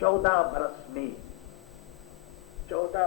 14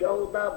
14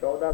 14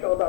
14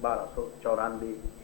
1294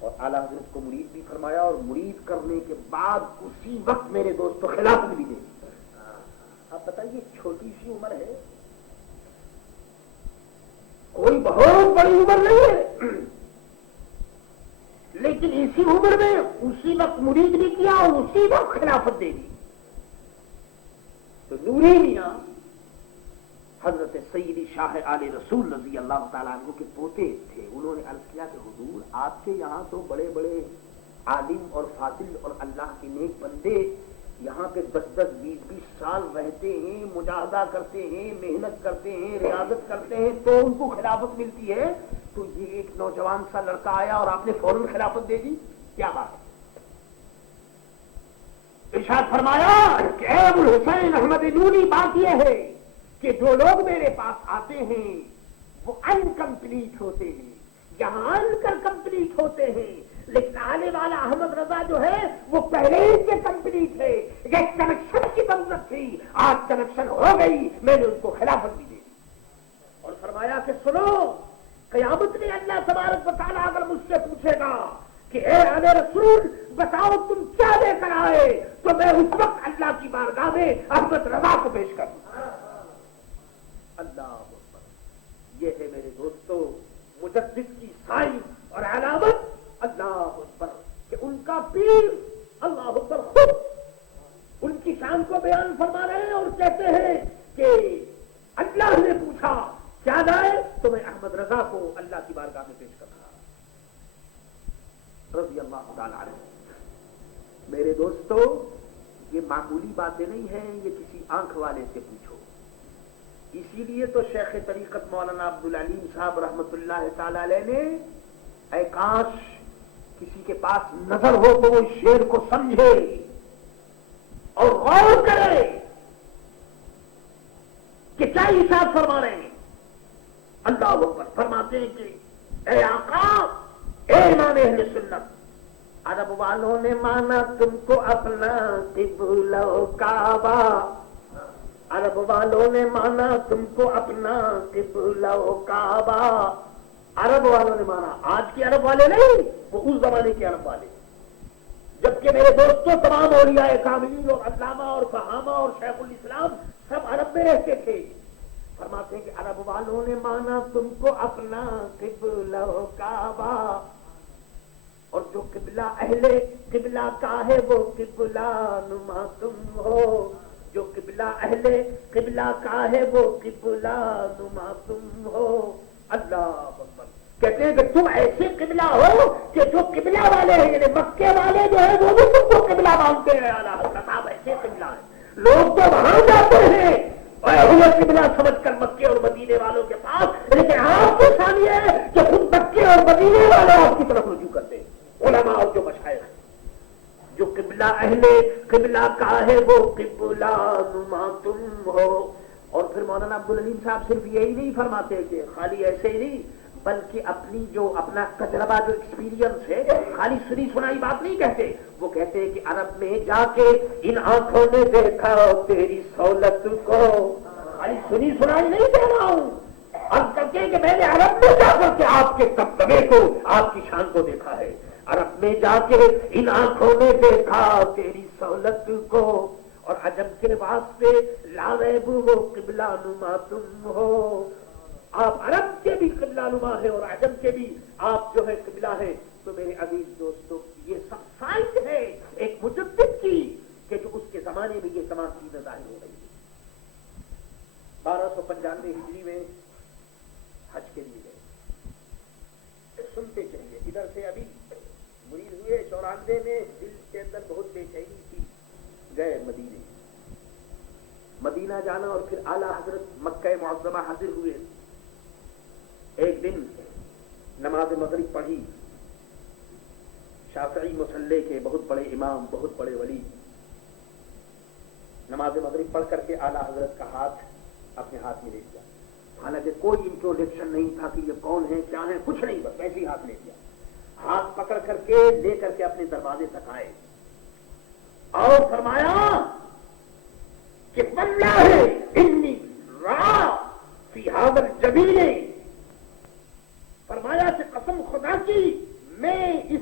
اور اعلیٰ حضرت کو مرید بھی فرمایا، اور مرید کرنے کے بعد اسی وقت میرے دوستوں خلافت بھی دے دی۔ آپ بتائیے چھوٹی سی عمر ہے، کوئی بہت بڑی عمر نہیں ہے، لیکن اسی عمر میں اسی وقت مرید بھی کیا اور اسی وقت خلافت دے دی۔ تو نوری میاں حضرت سیدی شاہ آل رسول رضی اللہ تعالیٰ عنہ کے پوتے تھے، انہوں نے عرض کیا کہ حضور آپ کے یہاں تو بڑے بڑے عالم اور فاضل اور اللہ کے نیک بندے یہاں پہ 10-10 20-20 سال رہتے ہیں، مجاہدہ کرتے ہیں، محنت کرتے ہیں، ریاضت کرتے ہیں، تو ان کو خلافت ملتی ہے، تو یہ ایک نوجوان سا لڑکا آیا اور آپ نے فوراً خلافت دے دی، کیا بات ہے؟ ارشاد فرمایا کہ اے ابو الحسین احمد نوری، بات یہ ہے کہ جو لوگ میرے پاس آتے ہیں وہ انکمپلیٹ ہوتے ہیں، یہاں آن کر کمپلیٹ ہوتے ہیں، لیکن آنے والا احمد رضا جو ہے وہ پہلے ہی سے کمپلیٹ ہے۔ یہ کنیکشن کی ضرورت تھی، آج کنیکشن ہو گئی، میں نے ان کو خلافت بھی دے دی۔ اور فرمایا کہ سنو، قیامت میں اللہ تبارک و تعالیٰ اگر مجھ سے پوچھے گا کہ اے اہل رسول بتاؤ تم کیا لے کر آئے، تو میں اس وقت اللہ کی بارگاہ میں احمد رضا کو پیش کروں۔ اللہ اکبر، یہ ہے میرے دوستو مجدد کی سائنس اور علامت۔ اللہ اکبر کہ ان کا پیر اللہ اکبر خود ان کی شان کو بیان فرما رہے ہیں اور کہتے ہیں کہ اللہ نے پوچھا کیا لائے، تو میں احمد رضا کو اللہ کی بارگاہ میں پیش کرتا رضی اللہ تعالیٰ عنہ۔ میرے دوستو یہ معمولی باتیں نہیں ہیں، یہ کسی آنکھ والے سے پوچھو۔ اسی لیے تو شیخ طریقت مولانا عبدالعلیم صاحب رحمت اللہ تعالی علیہ نے اے کاش کسی کے پاس نظر ہو تو وہ شعر کو سمجھے اور غور کرے کہ کیا ارشاد فرما رہے ہیں۔ اللہ اکبر، فرماتے ہیں کہ اے آقا، اے امام اہل سنت، عرب والوں نے مانا تم کو اپنا قبلہ و کعبہ، عرب والوں نے مانا تم کو اپنا قبلہ و کعبہ، عرب والوں نے مانا، آج کے عرب والے نہیں، وہ اس زمانے کے عرب والے، جبکہ میرے دوستوں تمام اولیاء کاملین اور علامہ اور فہامہ اور شیخ الاسلام سب عرب میں رہتے تھے۔ فرماتے ہیں کہ عرب والوں نے مانا تم کو اپنا قبلہ و کعبہ، اور جو قبلہ اہل قبلہ کا ہے وہ قبلہ نما تم ہو، جو قبلہ اہل قبلہ کا ہے وہ قبلہ نما تم ہو۔ اللہ اکبر، کہتے ہیں کہ تم ایسے قبلہ ہو کہ جو قبلہ والے ہیں، یعنی مکے والے جو ہیں وہ بھی تم کو قبلہ مانتے ہیں۔ اعلیٰ حضرت آپ ایسے قبلہ ہیں، لوگ تو وہاں جاتے ہیں اور قبلہ سمجھ کر مکے اور مدینے والوں کے پاس، لیکن آپ کو شان یہ ہے کہ خود مکے اور مدینے والے آپ کی طرف رجوع کرتے ہیں، علماء اور جو مشائخ ہیں۔ جو قبلہ اہل قبلہ کا ہے وہ قبلہ نما تم ہو۔ اور پھر مولانا عبدالعلیم صاحب صرف یہی نہیں فرماتے کہ خالی ایسے ہی نہیں، بلکہ اپنا تجربہ جو ایکسپیرینس ہے، خالی سنی سنائی بات نہیں کہتے، وہ کہتے ہیں کہ عرب میں جا کے ان آنکھوں نے دیکھا تیری سہولت کو، خالی سنی سنائی نہیں کہہ رہا ہوں، اب کہتے ہیں کہ میں نے عرب میں جا کر کے آپ کے دبدبے کو، آپ کی شان کو دیکھا ہے، عرب میں جا کے ان آنکھوں نے دیکھا تیری سہولت کو، اور عجم کے واسطے لا ریب وہ قبلہ نما تم ہو۔ آپ عرب کے بھی قبلہ نما ہے اور عجم کے بھی آپ جو ہے قبلہ ہے۔ تو میرے عزیز دوستو یہ سب سائنس ہے ایک مجدد کی، کہ جو اس کے زمانے میں یہ تمام چیزیں ظاہر ہو رہی ہیں۔ 1295 ہجری میں حج کے لیے گئے، سنتے چلیے، ادھر سے ابھی مرید ہوئے 94 میں، دل کے اندر بہت بے چینی تھی، گئے مدینے، مدینہ جانا اور پھر اعلیٰ حضرت مکہ معظمہ حاضر ہوئے۔ ایک دن نماز مغرب پڑھی، شافعی مسلح کے بہت بڑے امام، بہت بڑے ولی، نماز مغرب پڑھ کر کے اعلیٰ حضرت کا ہاتھ اپنے ہاتھ میں لے لیا، حالانکہ کوئی انٹروڈکشن نہیں تھا کہ یہ کون ہے کیا ہے، کچھ نہیں، بس ایسے ہی ہاتھ لے لیا، ہاتھ پکڑ کر کے لے کر کے اپنے دروازے تک آئے اور فرمایا کہ واللہ انی را فی ھذا الجبین، فرمایا کہ قسم خدا کی میں اس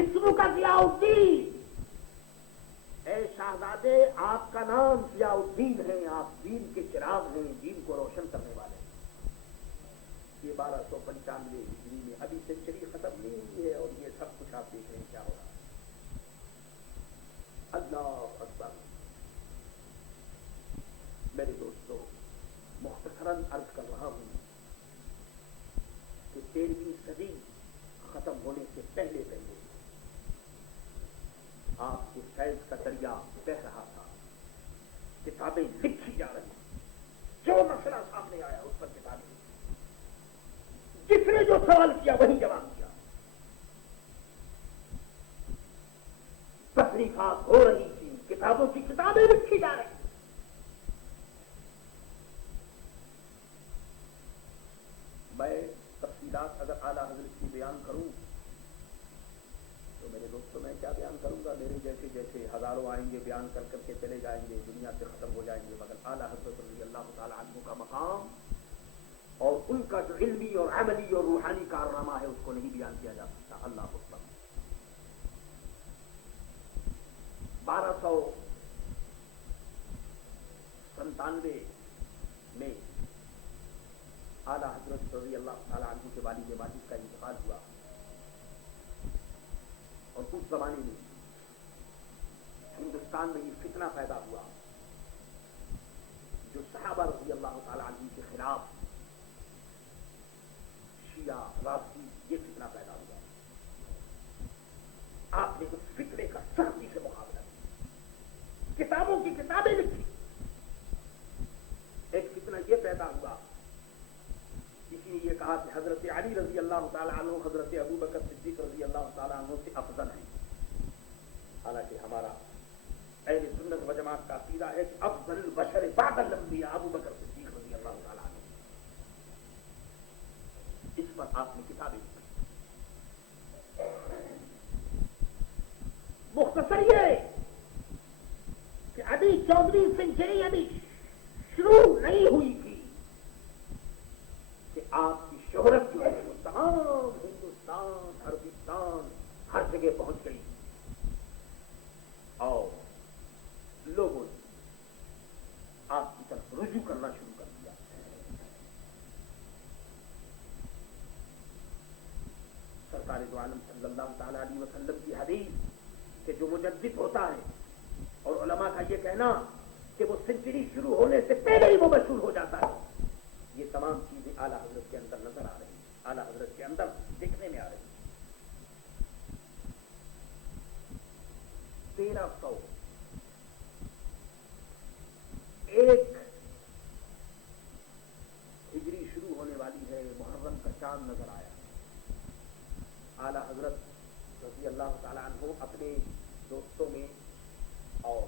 اسم کا ضیاء الدین، اے شہزادے آپ کا نام ضیاء الدین ہے، آپ دین کے چراغ ہیں، دین کو روشن کرنے والے ہیں۔ یہ 1295 ہجری میں ابھی سینچری ختم نہیں ہوئی ہے اور یہ سب کچھ آپ دیکھ رہے ہیں کیا ہو رہا ہے۔ اللہ اکبر۔ میرے دوستو مختصراً عرض کر رہا ہوں کہ 13ویں صدی ختم ہونے سے پہلے پہلے آپ کے فیض کا دریا بہ رہا تھا، کتابیں لکھی جا رہی، جو مسئلہ سامنے آیا اس پر کتابیں، جس نے جو سوال کیا وہی جواب دیا، تصریفات ہو رہی تھی، کتابوں کی کتابیں لکھی جا رہی۔ میں تفصیلات اگر اعلیٰ حضرت کی بیان کروں تو میرے دوستوں میں کیا بیان کروں گا، میرے جیسے جیسے ہزاروں آئیں گے بیان کر کر کے چلے جائیں گے، دنیا سے ختم ہو جائیں گے، مگر اعلیٰ حضرت رضی اللہ تعالیٰ عنہ کا مقام اور ان کا جو علمی اور عملی اور روحانی کارنامہ ہے اس کو نہیں بیان کیا جا سکتا۔ اللہ اکبر۔ 1297 میں اعلیٰ حضرت رضی اللہ تعالیٰ عنہ کے والد ماجد کا انتقال ہوا، اور اس زمانے میں ہندوستان میں یہ فتنہ پیدا ہوا جو صحابہ رضی اللہ تعالیٰ عنہ کے خلاف شیعہ رافضی یہ فتنہ پیدا ہوا۔ آپ نے اس فتنے کا سختی سے مقابلہ کیا، کتابوں کی کتابیں لکھی۔ ایک فتنہ یہ پیدا ہوا، کسی نے یہ کہا کہ حضرت علی رضی اللہ تعالیٰ عنہ حضرت ابو بکر صدیق رضی اللہ تعالیٰ عنہ سے افضل ہیں، حالانکہ ہمارا اہل سنت و جماعت کا عقیدہ ہے کہ افضل البشر بعد الانبیاء ابو بکر صدیق رضی اللہ تعالیٰ عنہ۔ اس پر آپ نے کتابیں لکھی۔ مختصر یہ کہ ابھی 14ویں سینچری ابھی شروع نہیں ہوئی تھی کہ آپ کی شہرت جو ہے وہ تمام ہندوستان، عربستان، ہر جگہ پہنچ گئی، اور لوگوں نے آپ کی طرف رجوع کرنا شروع کر دیا۔ سرکار دو عالم صلی اللہ تعالی علیہ وسلم کی حدیث کہ جو مجدد ہوتا ہے، اور علماء کا یہ کہنا کہ وہ سینچری شروع ہونے سے پہلے ہی وہ مشہور ہو جاتا ہے، یہ تمام چیزیں اعلیٰ حضرت کے اندر نظر آ رہی ہیں، اعلیٰ حضرت کے اندر دیکھنے میں آ رہی ہیں۔ 1301 ہجری شروع ہونے والی ہے، محرم کا چاند نظر آیا، اعلیٰ حضرت رضی اللہ تعالیٰ عنہ اپنے دوستوں میں اور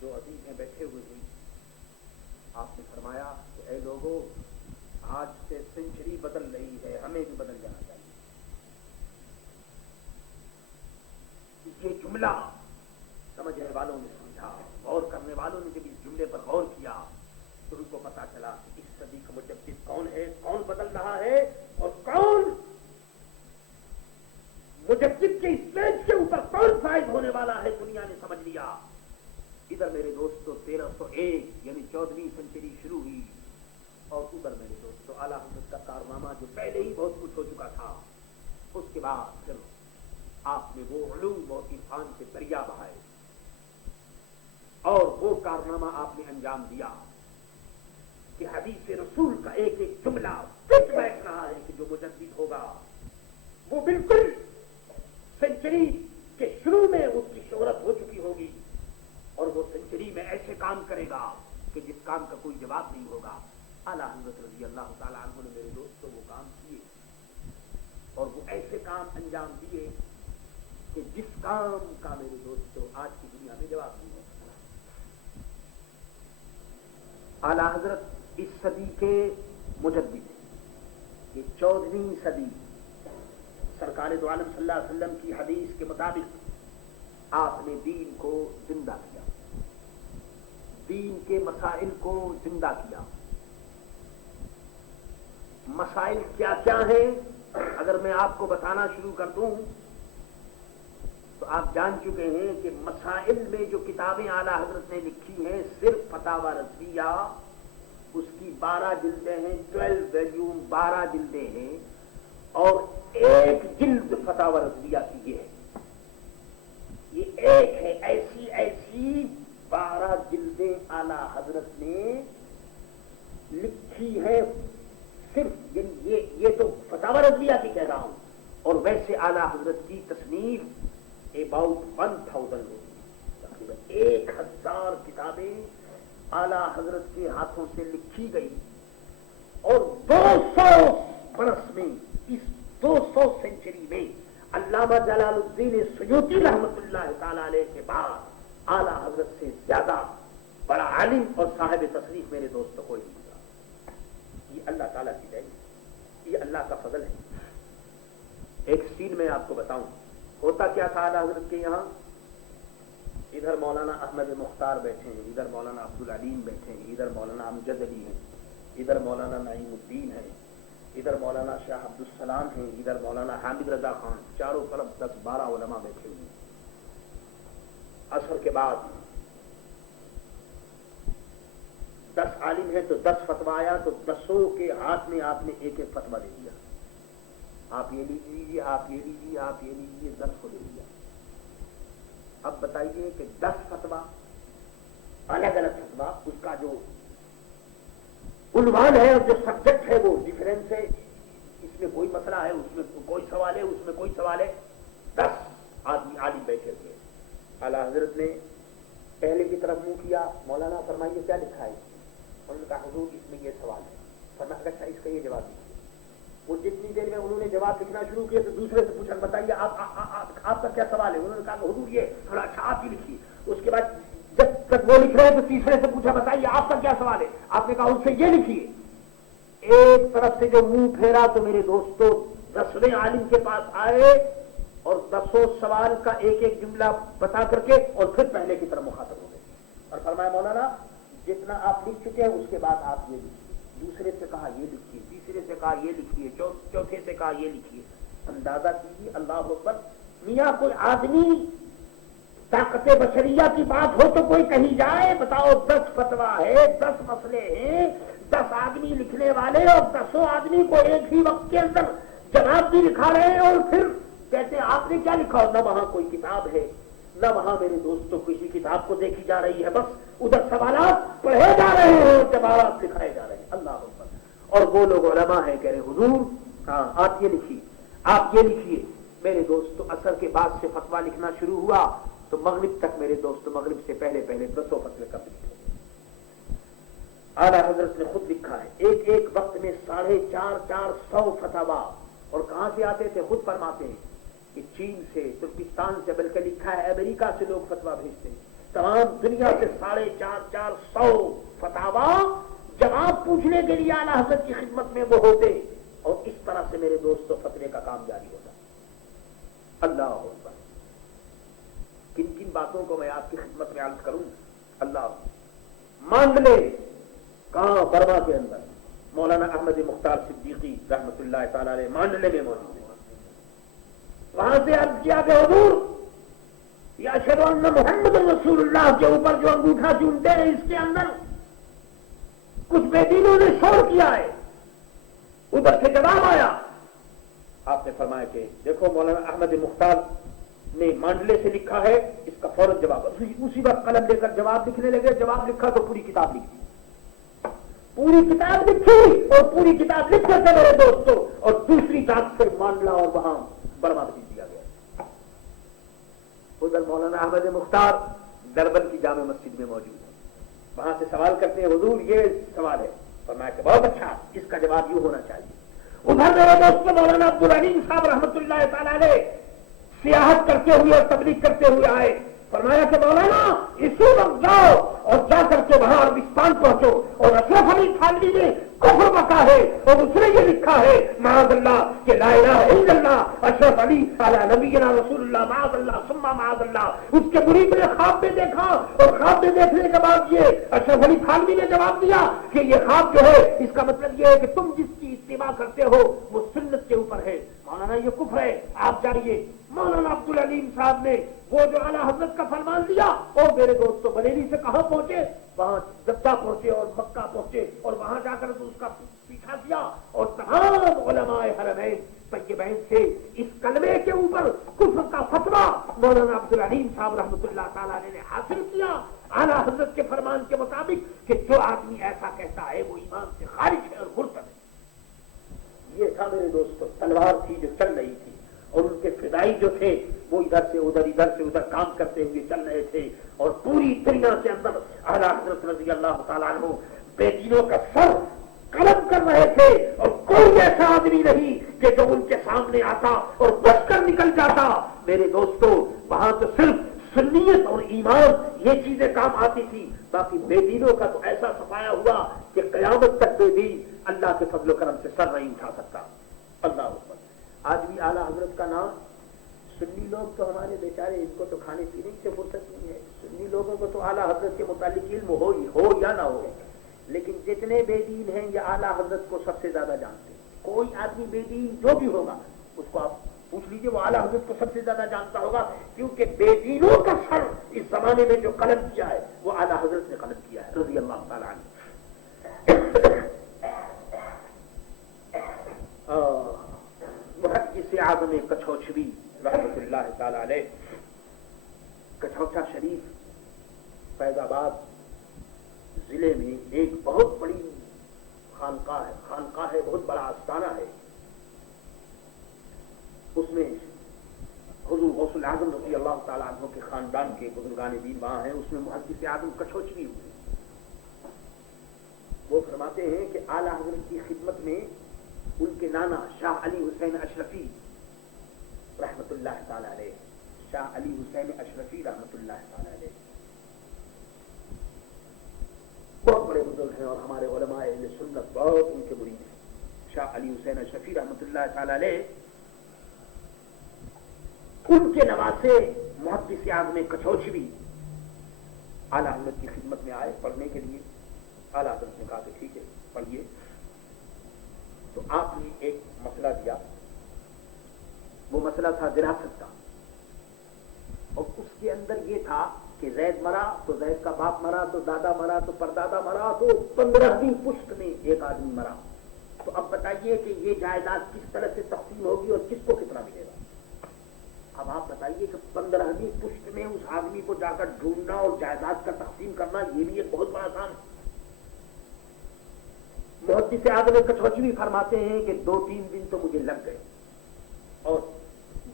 جو عزیز ہیں بیٹھے ہوئے ہیں، آپ نے فرمایا کہ اے لوگوں، آج سے سینچری بدل رہی ہے، ہمیں بھی بدل جانا چاہیے۔ یہ جملہ سمجھنے والوں نے سمجھا، غور کرنے والوں نے جب اس جملے پر غور کیا تو ان کو پتا چلا کہ اس صدی کا مجدد کون ہے، کون بدل رہا ہے، اور کون مجدد کے اسٹیج کے اوپر کون فائز ہونے والا ہے، دنیا نے سمجھ لیا۔ ادھر میرے دوستو 1301 یعنی 14ویں سینچری شروع ہوئی، اور ادھر میرے دوستو اعلیٰ حضرت کا کارنامہ جو پہلے ہی بہت کچھ ہو چکا تھا، اس کے بعد پھر آپ نے وہ علوم اور عرفان کے دریا بہائے، اور وہ کارنامہ آپ نے انجام دیا کہ حدیث رسول کا ایک ایک جملہ فٹ بیٹھ رہا ہے کہ جو مجدد ہوگا وہ بالکل سینچری کے شروع میں اس کی شہرت ہو چکی ہوگی، اور وہ سینچری میں ایسے کام کرے گا کہ جس کام کا کوئی جواب نہیں ہوگا۔ اعلیٰ حضرت رضی اللہ تعالیٰ عنہ نے میرے دوستوں وہ کام کیے، اور وہ ایسے کام انجام دیے کہ جس کام کا میرے دوستوں آج کی دنیا میں جواب نہیں ہو سکتا۔ اعلیٰ حضرت اس صدی کے مجدد، یہ 14ویں صدی، سرکار دو عالم صلی اللہ علیہ وسلم کی حدیث کے مطابق آپ نے دین کو زندہ کیا، دین کے مسائل کو زندہ کیا۔ مسائل کیا کیا ہیں اگر میں آپ کو بتانا شروع کر دوں آپ جان چکے ہیں کہ مسائل میں جو کتابیں اعلیٰ حضرت نے لکھی ہیں صرف فتاوی رضویہ اس کی 12 جلدیں ہیں، 12 ویلیوم 12 جلدیں ہیں، اور ایک جلد فتاوی رضویہ کی یہ ایک ہے، ایسی 12 جلدیں اعلیٰ حضرت نے لکھی ہے صرف، یعنی یہ تو فتاوی رضویہ کی کہہ رہا ہوں، اور ویسے اعلیٰ حضرت کی تصنیف اباؤٹ 1000 تقریباً 1000 کتابیں اعلیٰ حضرت کے ہاتھوں سے لکھی گئی، اور 200 برس میں، اس 200 سینچری میں علامہ جلال الدین سیوطی رحمت اللہ تعالی علیہ کے بعد اعلیٰ حضرت سے زیادہ بڑا عالم اور صاحب تصنیف میرے دوستوں کوئی نہیں گزرا۔ یہ اللہ تعالیٰ کی دین، یہ اللہ کا فضل ہے۔ ایک سین میں آپ کو بتاؤں ہوتا کیا تھا اعلیٰ حضرت کے یہاں، ادھر مولانا احمد مختار بیٹھے ہیں، ادھر مولانا عبدالعلیم بیٹھے ہیں، ادھر مولانا امجد علی ہیں، ادھر مولانا نعیم الدین ہیں، ادھر مولانا شاہ عبدالسلام ہیں، ادھر مولانا حامد رضا خان، چاروں طرف 10-12 علماء بیٹھے ہوئے ہیں۔ عصر کے بعد 10 عالم ہیں تو 10 فتویٰ آیا، تو 10 کے ہاتھ میں آپ نے ایک ایک فتویٰ دے دیا، آپ یہ لیجیے، آپ یہ لیجیے، آپ یہ لیجیے، 10 کو دے دیا۔ اب بتائیے کہ 10 فتویٰ الگ الگ فتویٰ، اس کا جو عنوان ہے اور جو سبجیکٹ ہے وہ ڈفرینس ہے، اس میں کوئی مسئلہ ہے، اس میں کوئی سوال ہے، اس میں کوئی سوال ہے، 10 آدمی عالم بیٹھے ہوئے۔ اعلیٰ حضرت نے پہلے کی طرف منہ کیا، مولانا فرمائیے کیا لکھا ہے؟ انہوں نے کہا حضور اس میں یہ سوال ہے۔ فرمایا اچھا اس کا یہ جواب دیجیے۔ وہ جتنی دیر میں انہوں نے جواب لکھنا شروع کیا تو دوسرے سے پوچھا بتائیے آپ کا کیا سوال ہے؟ انہوں نے کہا کہ حضور یہ، اچھا آپ ہی لکھیے۔ اس کے بعد جب تک وہ لکھ رہے تو تیسرے سے پوچھا بتائیے آپ کا کیا سوال ہے؟ آپ نے کہا ان سے یہ لکھیے۔ ایک طرف سے جو منہ پھیرا تو میرے دوستوں 10ویں عالم کے پاس آئے اور 10 سوال کا ایک ایک جملہ بتا کر کے اور پھر پہلے کی طرف مخاطب ہو گئے اور فرمایا مولانا جتنا آپ لکھ چکے ہیں اس کے بعد آپ یہ لکھیے۔ دوسرے سے کہا یہ لکھیے، تیسرے سے کہا یہ لکھیے، چوتھے سے کہا یہ لکھیے۔ اندازہ کیجیے اللہ اکبر، میاں کوئی آدمی طاقت بشریہ کی بات ہو تو کوئی کہیں جائے؟ بتاؤ 10 فتویٰ ہے، 10 مسئلے ہیں، 10 آدمی لکھنے والے اور 10 آدمی کو ایک ہی وقت کے اندر جواب بھی لکھا رہے ہیں، اور پھر کہتے ہیں آپ نے کیا لکھا؟ نہ وہاں کوئی کتاب ہے، نہ وہاں میرے دوستوں کسی کتاب کو دیکھی جا رہی ہے، بس ادھر سوالات پڑھے جا رہے ہیں اور جوابات لکھائے جا رہے ہیں۔ اللہ اکبر۔ اور وہ لوگ علماء ہیں کہہ رہے حضور ہاں آپ یہ لکھیے، آپ یہ لکھیے۔ میرے دوستوں عصر کے بعد سے فتویٰ لکھنا شروع ہوا تو مغرب تک میرے دوستوں مغرب سے پہلے 10 فتوے کر لکھے۔ اعلیٰ حضرت نے خود لکھا ہے ایک ایک وقت میں 450 فتوا، اور کہاں سے آتے تھے خود فرماتے ہیں کہ چین سے، ترکستان سے، بلکہ لکھا ہے امریکہ سے لوگ فتوا بھیجتے ہیں، تمام دنیا سے 450 فتوا جواب پوچھنے کے لیے اعلیٰ حضرت کی خدمت میں وہ ہوتے، اور اس طرح سے میرے دوستوں فتوے کا کام جاری ہوتا۔ اللہ اکبر۔ کن کن باتوں کو میں آپ کی خدمت میں عرض کروں؟ اللہ مانڈلے، کہاں؟ برما کے اندر مولانا احمد مختار صدیقی رحمت اللہ تعالی علیہ مانڈلے میں موجود ہے۔ وہاں سے عرض کیا کہ حضور یا اشہد ان محمد رسول اللہ کے اوپر جو انگوٹھا چومتے ہیں اس کے اندر کچھ بے دینوں نے شور کیا ہے۔ ادھر سے جواب آیا، آپ نے فرمایا کہ دیکھو مولانا احمد مختار نے مانڈلے سے لکھا ہے، اس کا فوراً جواب۔ اسی وقت قلم لے کر جواب لکھنے لگے، جواب لکھا تو پوری کتاب لکھ دی، پوری کتاب لکھی، اور پوری کتاب لکھ کر میرے دوستوں اور دوسری طرف سے مانڈلا اور وہاں برما بھیج دیا گیا۔ ادھر مولانا احمد مختار دربن کی جامع مسجد میں موجود ہے، وہاں سے سوال کرتے ہیں حضور یہ سوال ہے، فرمایا کہ بہت اچھا، اس کا جواب یوں ہونا چاہیے۔ ادھر میرے دوست مولانا عبدالعلیم صاحب رحمت اللہ تعالی علیہ سیاحت کرتے ہوئے اور تبلیغ کرتے ہوئے آئے، فرمایا کہ مولانا اسی وقت جاؤ اور جا کر کے وہاں عربستان پہنچو، اور اشرف علی تھانوی نے کفر بکا ہے اور اس نے یہ لکھا ہے معاذ اللہ کہ لا الہ الا اللہ اشرف علی علی نبینا رسول اللہ معاذ اللہ ثم معاذ اللہ۔ اس کے مرید نے خواب میں دیکھا، اور خواب میں دیکھنے کے بعد یہ اشرف علی تھانوی نے جواب دیا کہ یہ خواب جو ہے اس کا مطلب یہ ہے کہ تم جس کی اتباع کرتے ہو وہ سنت کے اوپر ہے۔ مولانا یہ کفر ہے، آپ جائیے مولانا عبد العلیم صاحب نے وہ جو اعلیٰ حضرت کا فرمان دیا، اور میرے دوستو بریلی سے کہاں پہنچے؟ وہاں جدہ پہنچے اور مکہ پہنچے، اور وہاں جا کر اس کا پیچھا کیا، اور تمام علماء حرمین طیبین سے اس کلمے کے اوپر کفر کا فتویٰ مولانا عبد العلیم صاحب رحمۃ اللہ تعالیٰ نے حاصل کیا اعلیٰ حضرت کے فرمان کے مطابق کہ جو آدمی ایسا کہتا ہے وہ ایمان سے خارج ہے اور مرتد ہے۔ یہ تھا میرے دوستو، تلوار تھی جو چل رہی تھی، اور ان کے فدائی جو تھے وہ ادھر سے ادھر کام کرتے ہوئے چل رہے تھے، اور پوری دنیا کے اندر اعلیٰ حضرت رضی اللہ تعالیٰ عنہ بے دینوں کا سر قلم کر رہے تھے، اور کوئی ایسا آدمی نہیں کہ جو ان کے سامنے آتا اور بچ کر نکل جاتا۔ میرے دوستو وہاں تو صرف سنیت اور ایمان یہ چیزیں کام آتی تھی، باقی بے دینوں کا تو ایسا صفایا ہوا کہ قیامت تک بے دین اللہ کے فضل و کرم سے سر نہیں اٹھا سکتا۔ اللہ اکبر۔ آج بھی اعلیٰ حضرت کا نام، سنی لوگ تو ہمارے بیچارے ان کو تو کھانے پینے سے فرصت نہیں ہے، سنی لوگوں کو تو اعلیٰ حضرت کے متعلق علم ہو یا نہ ہو، لیکن جتنے بے دین ہیں یہ اعلیٰ حضرت کو سب سے زیادہ جانتے ہیں۔ کوئی آدمی بے دین جو بھی ہوگا اس کو آپ پوچھ لیجئے، وہ اعلیٰ حضرت کو سب سے زیادہ جانتا ہوگا، کیونکہ بے دینوں کا سر اس زمانے میں جو قلم کیا ہے وہ اعلیٰ حضرت نے قلم کیا ہے رضی اللہ تعالیٰ عنہ۔ محدث اعظم کچھوچھوی رحمۃ اللہ تعالیٰ علیہ، کچھوچھا شریف فیض آباد ضلع میں ایک بہت بڑی خانقاہ ہے، بہت بڑا آستانہ ہے، اس میں حضور غوث الاعظم رضی اللہ تعالیٰ عنہ کے خاندان کے بزرگان دین وہاں ہیں، اس میں محدث اعظم کچھوچھوی ہوئے۔ وہ فرماتے ہیں کہ اعلیٰ حضرت کی خدمت میں ان کے نانا شاہ علی حسین اشرفی رحمۃ اللہ تعالیٰ علیہ، شاہ علی حسین اشرفی رحمۃ اللہ تعالیٰ علیہ بہت بڑے بزرگ ہیں، اور ہمارے علماء اہل سنت بہت ان کے مرید ہیں۔ شاہ علی حسین اشرفی رحمۃ اللہ تعالیٰ علیہ، ان کے نواسے محدث اعظم کچھوچھوی اعلیٰ حضرت کی خدمت میں آئے پڑھنے کے لیے۔ اعلیٰ حضرت نے کہا کہ ٹھیک ہے پڑھیے، تو آپ نے ایک مسئلہ دیا، وہ مسئلہ تھا وراثت کا، اور اس کے اندر یہ تھا کہ زید مرا تو زید کا باپ مرا تو دادا مرا تو پردادا مرا تو 15ویں پشت میں ایک آدمی مرا، تو اب بتائیے کہ یہ جائیداد کس طرح سے تقسیم ہوگی اور کس کو کتنا ملے گا۔ اب آپ بتائیے کہ 15ویں پشت میں اس آدمی کو جا کر ڈھونڈنا اور جائیداد کا تقسیم کرنا یہ بھی ایک بہت بڑا کام ہے۔ محدث اعظم کچھوچھوی فرماتے ہیں کہ 2-3 دن تو مجھے لگ گئے، اور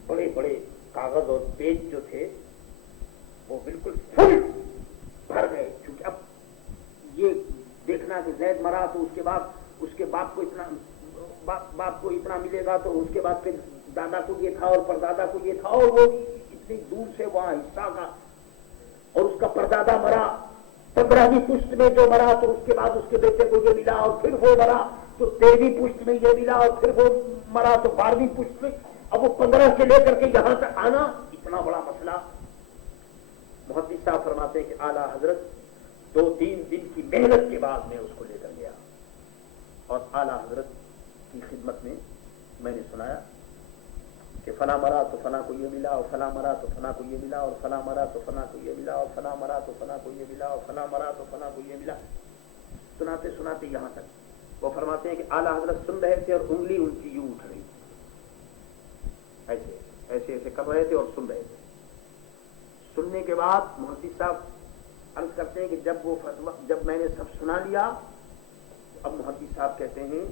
بڑے بڑے کاغذ اور پیج جو تھے وہ بالکل فل بھر گئے، کیونکہ اب یہ دیکھنا کہ زید مرا تو اس کے بعد اس کے باپ کو اتنا ملے گا، تو اس کے بعد پھر دادا کو یہ تھا اور پردادا کو یہ تھا، اور وہ اتنی دور سے وہاں حصہ کا، اور اس کا پردادا مرا 15ویں پشت میں جو مرا تو اس کے بعد اس کے بیٹے کو یہ ملا، اور پھر وہ مرا تو 13ویں پشت میں یہ ملا، اور پھر وہ مرا تو 12ویں پشت میں، اب وہ 15 سے لے کر کے یہاں تک آنا اتنا بڑا مسئلہ۔ محدث صاحب فرماتے ہیں کہ اعلیٰ حضرت 2-3 دن کی محنت کے بعد میں اس کو لے کر گیا، اور اعلیٰ حضرت کی خدمت میں نے سنایا کہ فلاں مرا تو فلاں کو یہ ملا، اور فلاں مرا تو فلاں کو یہ ملا، اور فلاں مرا تو فلاں کو یہ ملا، اور فلاں مرا تو فلاں کو یہ ملا، اور فلاں مرا تو فلاں کو یہ ملا، سناتے سناتے یہاں تک وہ فرماتے ہیں کہ اعلیٰ حضرت سن رہے تھے اور انگلی ان کی یوں اٹھ رہی تھی، ایسے ایسے ایسے کر رہے تھے اور سن رہے تھے۔ سننے کے بعد محدث صاحب عرض کرتے ہیں کہ جب میں نے سب سنا لیا، اب محدث صاحب کہتے ہیں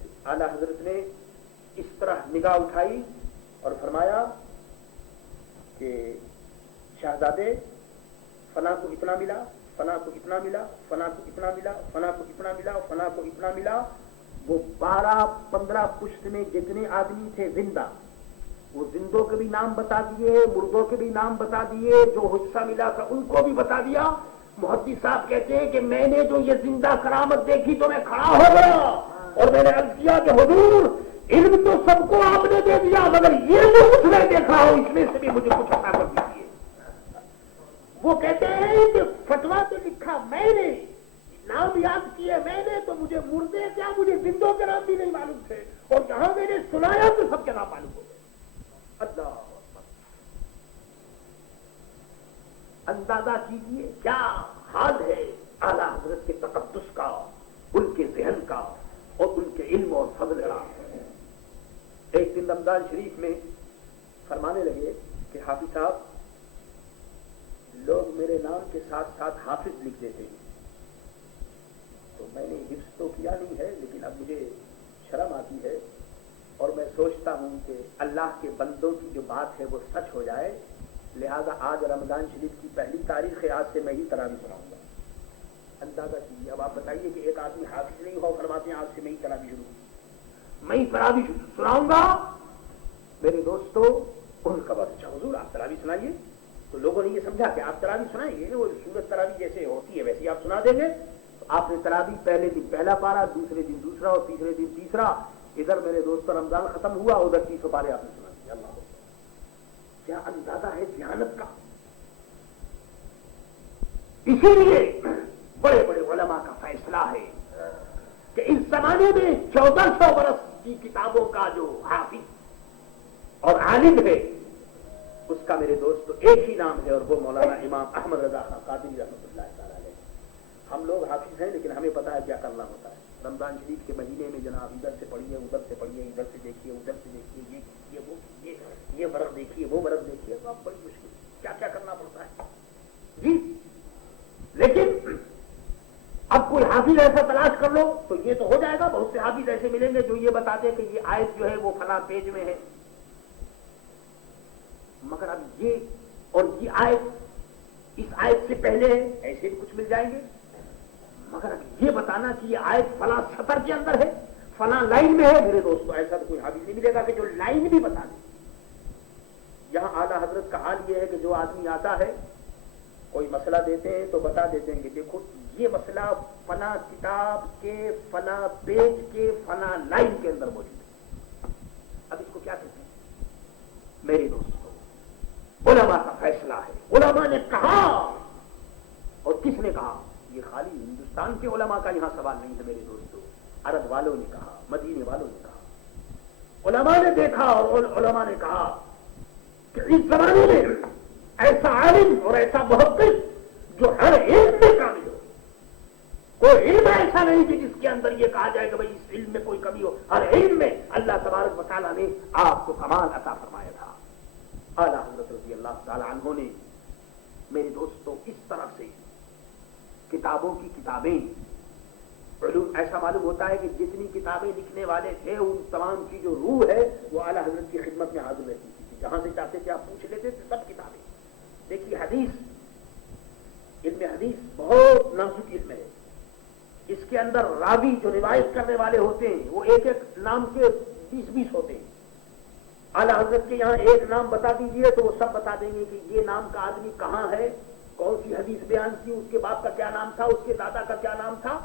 کہ اعلیٰ حضرت نے اس طرح نگاہ اٹھائی اور فرمایا کہ شہزادے فلاں کو اتنا ملا، فلاں کو اتنا ملا، فلاں کو اتنا ملا، فلاں کو اتنا ملا، فلاں کو اتنا ملا۔ وہ 12-15 پشت میں جتنے آدمی تھے زندہ، وہ زندوں کے بھی نام بتا دیے، مردوں کے بھی نام بتا دیے، جو حصہ ملا تھا ان کو بھی بتا دیا۔ محدث صاحب کہتے ہیں کہ میں نے جو یہ زندہ کرامت دیکھی تو میں کھڑا ہو گیا، اور میں نے عرض کیا کہ حضور علم تو سب کو آپ نے دے دیا، مگر یہ جو کچھ میں دیکھا ہوں اس میں سے بھی مجھے کچھ عطا کر دیجیے۔ وہ کہتے ہیں کہ فتویٰ تو لکھا میں نے، نام یاد کیے میں نے، تو مجھے مردے کیا مجھے زندوں کے نام بھی نہیں معلوم تھے، اور جہاں میں نے سنایا تو سب کے نام معلوم ہو گئے۔ اندازہ کیجیے کیا حال ہے اعلیٰ حضرت کے تقدس کا، ان کے ذہن کا اور ان کے علم اور فضل کا۔ ایک دن رمضان شریف میں فرمانے لگے کہ حافظ صاحب، لوگ میرے نام کے ساتھ ساتھ حافظ لکھ دیتے ہیں، تو میں نے حفظ تو کیا نہیں ہے، لیکن اب مجھے شرم آتی ہے اور میں سوچتا ہوں کہ اللہ کے بندوں کی جو بات ہے وہ سچ ہو جائے، لہذا آج رمضان شریف کی پہلی تاریخ ہے، آج سے میں ہی تراویح سناؤں گا۔ اندازہ کیجیے، اب آپ بتائیے کہ ایک آدمی حافظ نہیں ہو، فرماتے ہیں آج سے میں ہی تراویح شروع، میں ہی تراویح سناؤں گا۔ میرے دوستو، ان کا بات اچھا حضور آپ تراویح سنائیے، تو لوگوں نے یہ سمجھا کہ آپ تراویح سنائیں گے، وہ سورت تراویح جیسے ہوتی ہے ویسے آپ سنا دیں گے۔ تو آپ نے تراویح پہلے دن پہلا پارا، دوسرے دن دوسرا اور تیسرے دن تیسرا، ادھر میرے دوستوں رمضان ختم ہوا، ادھر 30 پارے آپ نے سنا دیا۔ اللہ کیا اندازہ ہے دیانت کا! اسی لیے بڑے بڑے علماء کا فیصلہ ہے کہ اس زمانے میں 1400 برس کی کتابوں کا جو حافظ اور عالم ہے، اس کا میرے دوستو ایک ہی نام ہے، اور وہ مولانا امام احمد رضا خان قادری رحمۃ اللہ تعالی علیہ۔ ہم لوگ حافظ ہیں لیکن ہمیں پتا ہے کیا کرنا ہوتا ہے۔ رمضان شریف کے مہینے میں جناب ادھر سے پڑھیے، ادھر سے پڑھیے، ادھر سے دیکھیے، ادھر سے دیکھیے، یہ ورق دیکھیے، وہ ورق دیکھیے، تو اب بڑی مشکل کیا کیا کرنا پڑتا ہے جی۔ لیکن اب کوئی حافظ ایسا تلاش کر لو تو یہ تو ہو جائے گا۔ بہت سے حافظ ایسے ملیں گے جو یہ بتاتے کہ یہ آیت جو ہے وہ فلاں پیج میں ہے، مگر اب یہ اور یہ آیت اس آیت سے پہلے ہے، ایسے بھی کچھ مل جائیں گے، مگر اب یہ بتانا کہ یہ آیت فلاں سطر کے اندر ہے، فلاں لائن میں ہے، میرے دوستو ایسا تو کوئی حافظ نہیں ملے گا کہ جو لائن بھی بتا دے۔ یہاں اعلیٰ حضرت کا حال یہ ہے کہ جو آدمی آتا ہے، کوئی مسئلہ دیتے ہیں تو بتا دیتے ہیں کہ دیکھو یہ مسئلہ فلاں کتاب کے فلاں پیج کے فلاں لائن کے اندر موجود ہے۔ اب اس کو کیا کہتے ہیں میرے دوستو؟ علماء کا فیصلہ ہے، علماء نے کہا، اور کس نے کہا؟ یہ خالی ہندوستان کے علماء کا یہاں سوال نہیں ہے میرے دوستو، عرب والوں نے کہا، مدینے والوں نے کہا، علماء نے دیکھا اور علماء نے کہا کہ اس زمانے میں ایسا عالم اور ایسا محقق جو ہر علم میں کامل ہو، کوئی علم ایسا نہیں کہ جس کے اندر یہ کہا جائے کہ بھائی اس علم میں کوئی کمی ہو، ہر علم میں اللہ تبارک و تعالیٰ نے آپ کو کمال عطا فرمایا تھا۔ اعلیٰ حضرت رضی اللہ تعالیٰ عنہ نے میرے دوستوں اس طرح سے کتابوں کی کتابیں علوم، ایسا معلوم ہوتا ہے کہ جتنی کتابیں لکھنے والے تھے ان تمام کی جو روح ہے وہ اعلیٰ حضرت کی خدمت میں حاضر رہتی تھی، جہاں سے چاہتے تھے آپ پوچھ لیتے تھے سب کتابیں۔ دیکھیے حدیث، علم حدیث بہت نازک علم ہے، اس کے اندر راوی جو روایت کرنے والے ہوتے ہیں وہ ایک ایک نام کے 20-20 ہوتے ہیں۔ اعلیٰ حضرت کے یہاں ایک نام بتا دیجئے تو وہ سب بتا دیں گے کہ یہ نام کا آدمی کہاں ہے، کون سی حدیث بیان کی، اس کے باپ کا کیا نام تھا، اس کے دادا کا کیا نام تھا۔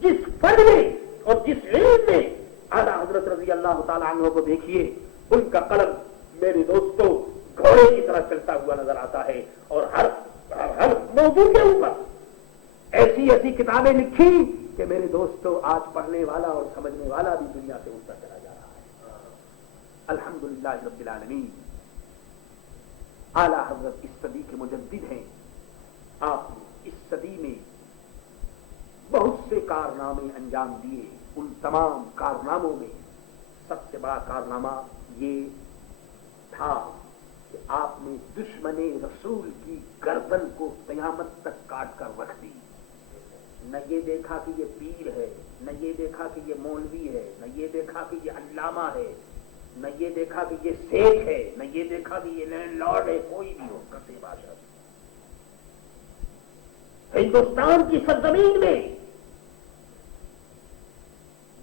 جس فن میں اور جس علم میں اعلیٰ حضرت رضی اللہ تعالیٰ عنہ کو دیکھیے، ان کا قلم میرے دوستوں گھوڑے کی طرح چلتا ہوا نظر آتا ہے، اور ہر موضوع کے اوپر ایسی ایسی کتابیں لکھی کہ میرے دوستوں آج پڑھنے والا اور سمجھنے والا بھی دنیا سے اٹھتا چلا جا رہا ہے۔ الحمدللہ رب العالمین۔ اعلیٰ حضرت اس صدی کے مجدد ہیں، آپ نے اس صدی میں بہت سے کارنامے انجام دیے، ان تمام کارناموں میں سب سے بڑا کارنامہ یہ تھا کہ آپ نے دشمن رسول کی گردن کو قیامت تک کاٹ کر رکھ دی۔ نہ یہ دیکھا کہ یہ پیر ہے، نہ یہ دیکھا کہ یہ مولوی ہے، نہ یہ دیکھا کہ یہ علامہ ہے، نہ یہ دیکھا کہ یہ سیٹ ہے، نہ یہ دیکھا کہ یہ لینڈ لارڈ ہے، کوئی بھی ہو کسی بادشاہ۔ ہندوستان کی سرزمین میں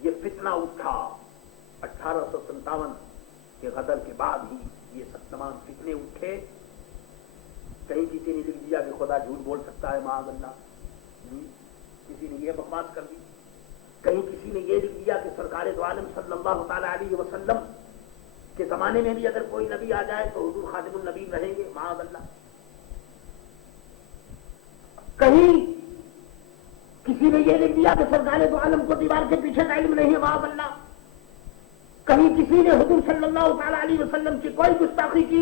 یہ فتنہ اٹھا 1857 کے غدر کے بعد ہی یہ سب تمام فتنے اٹھے۔ کہیں کسی نے لکھ دیا کہ خدا جھوٹ بول سکتا ہے، معاذ اللہ، کسی نے یہ بکواس کر دی، کہیں کسی نے یہ لکھ دیا کہ سرکار دو عالم صلی اللہ تعالی علیہ وسلم کے زمانے میں بھی اگر کوئی نبی آ جائے تو حضور خاتم النبی رہیں گے، معاذ اللہ۔ کہیں کسی نے یہ لکھ دیا کہ سرکار دو عالم کو دیوار کے پیچھے کا علم نہیں ہے، معاذ اللہ۔ کہیں کسی نے حضور صلی اللہ تعالی علیہ وسلم کی کوئی گستاخی کی،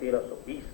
1320